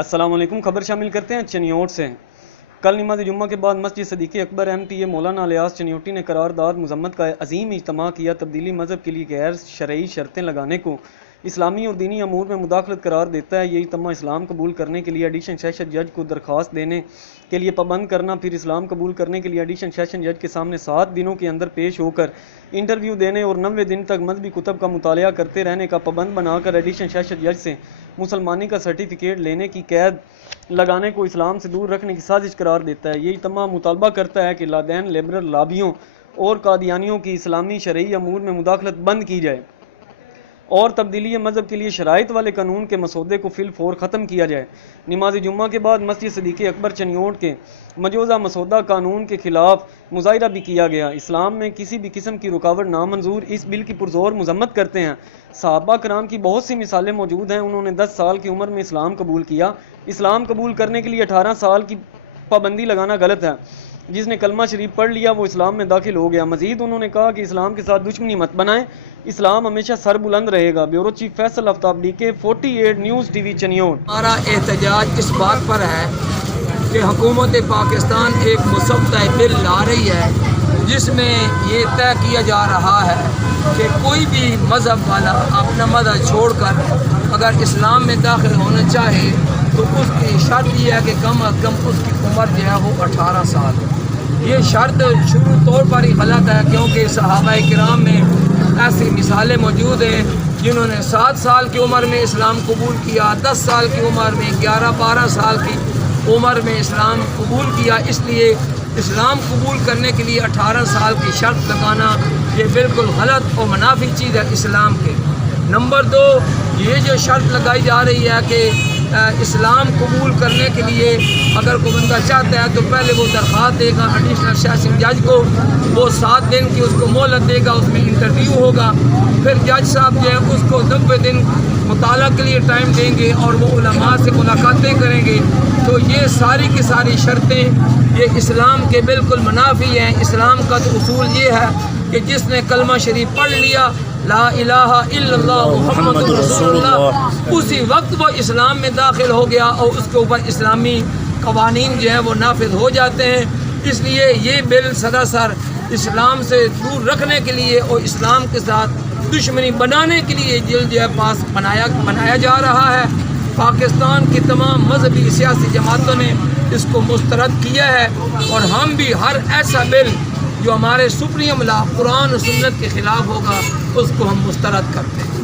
السلام علیکم۔ خبر شامل کرتے ہیں چنیوٹ سے۔ کل نماز جمعہ کے بعد مسجد صدیق اکبر MTA مولانا الیاس چنیوٹی نے قرارداد مذمت کا عظیم اجتماع کیا۔ تبدیلی مذہب کے لیے غیر شرعی شرطیں لگانے کو اسلامی اور دینی امور میں مداخلت قرار دیتا ہے۔ یہ اجتماع اسلام قبول کرنے کے لیے ایڈیشن سیشن جج کو درخواست دینے کے لیے پابند کرنا، پھر اسلام قبول کرنے کے لیے ایڈیشن سیشن جج کے سامنے 7 دنوں کے اندر پیش ہو کر انٹرویو دینے اور 90 دن تک مذہبی کتب کا مطالعہ کرتے رہنے کا پابند بنا کر ایڈیشن سیشن جج سے مسلمانی کا سرٹیفکیٹ لینے کی قید لگانے کو اسلام سے دور رکھنے کی سازش قرار دیتا ہے۔ یہ اجتماع مطالبہ کرتا ہے کہ لادین لبرل لابیوں اور قادیانیوں کی اسلامی شرعی امور میں مداخلت بند کی جائے اور تبدیلی مذہب کے لیے شرائط والے قانون کے مسودے کو فی الفور ختم کیا جائے۔ نماز جمعہ کے بعد مسجد صدیق اکبر چنیوٹ کے مجوزہ مسودہ قانون کے خلاف مظاہرہ بھی کیا گیا۔ اسلام میں کسی بھی قسم کی رکاوٹ نامنظور، اس بل کی پرزور مذمت کرتے ہیں۔ صحابہ کرام کی بہت سی مثالیں موجود ہیں۔ انہوں نے 10 سال کی عمر میں اسلام قبول کیا۔ اسلام قبول کرنے کے لیے 18 سال کی پابندی لگانا غلط ہے۔ جس نے کلمہ شریف پڑھ لیا وہ اسلام میں داخل ہو گیا۔ مزید انہوں نے کہا کہ اسلام کے ساتھ دشمنی مت بنائیں، اسلام ہمیشہ سر بلند رہے گا۔ بیورو چیف فیصل آفتاب DK 48 نیوز TV چنیوٹ۔ ہمارا احتجاج اس بات پر ہے کہ حکومت پاکستان ایک مسودہ بل لا رہی ہے جس میں یہ طے کیا جا رہا ہے کہ کوئی بھی مذہب والا اپنا مذہب چھوڑ کر اگر اسلام میں داخل ہونا چاہے تو اس کی شرط یہ ہے کہ کم از کم اس کی عمر جو ہے وہ 18 سال ہے۔ یہ شرط شروع طور پر ہی غلط ہے کیونکہ صحابہ کرام میں ایسی مثالیں موجود ہیں جنہوں نے 7 سال کی عمر میں اسلام قبول کیا، 10 سال کی عمر میں، 11-12 سال کی عمر میں اسلام قبول کیا۔ اس لیے اسلام قبول کرنے کے لیے 18 سال کی شرط لگانا یہ بالکل غلط اور منافی چیز ہے اسلام کے۔ نمبر 2، یہ جو شرط لگائی جا رہی ہے کہ اسلام قبول کرنے کے لیے اگر کوئی بندہ چاہتا ہے تو پہلے وہ درخواست دے گا ایڈیشنل سیشن جج کو، وہ 7 دن کی اس کو مہلت دے گا، اس میں انٹرویو ہوگا، پھر جج صاحب جو ہے اس کو 90 دن مطالعہ کے لیے ٹائم دیں گے اور وہ علماء سے ملاقاتیں کریں گے۔ تو یہ ساری کی ساری شرطیں یہ اسلام کے بالکل منافی ہیں۔ اسلام کا تو اصول یہ ہے کہ جس نے کلمہ شریف پڑھ لیا لا الہ الا اللہ محمد رسول اللہ، اسی وقت وہ اسلام میں داخل ہو گیا اور اس کے اوپر اسلامی قوانین جو ہیں وہ نافذ ہو جاتے ہیں۔ اس لیے یہ بل سراسر اسلام سے دور رکھنے کے لیے اور اسلام کے ساتھ دشمنی بنانے کے لیے جو ہے پاس بنایا جا رہا ہے۔ پاکستان کی تمام مذہبی سیاسی جماعتوں نے اس کو مسترد کیا ہے اور ہم بھی ہر ایسا بل جو ہمارے سپریم لا قرآن و سنت کے خلاف ہوگا اس کو ہم مسترد کرتے ہیں۔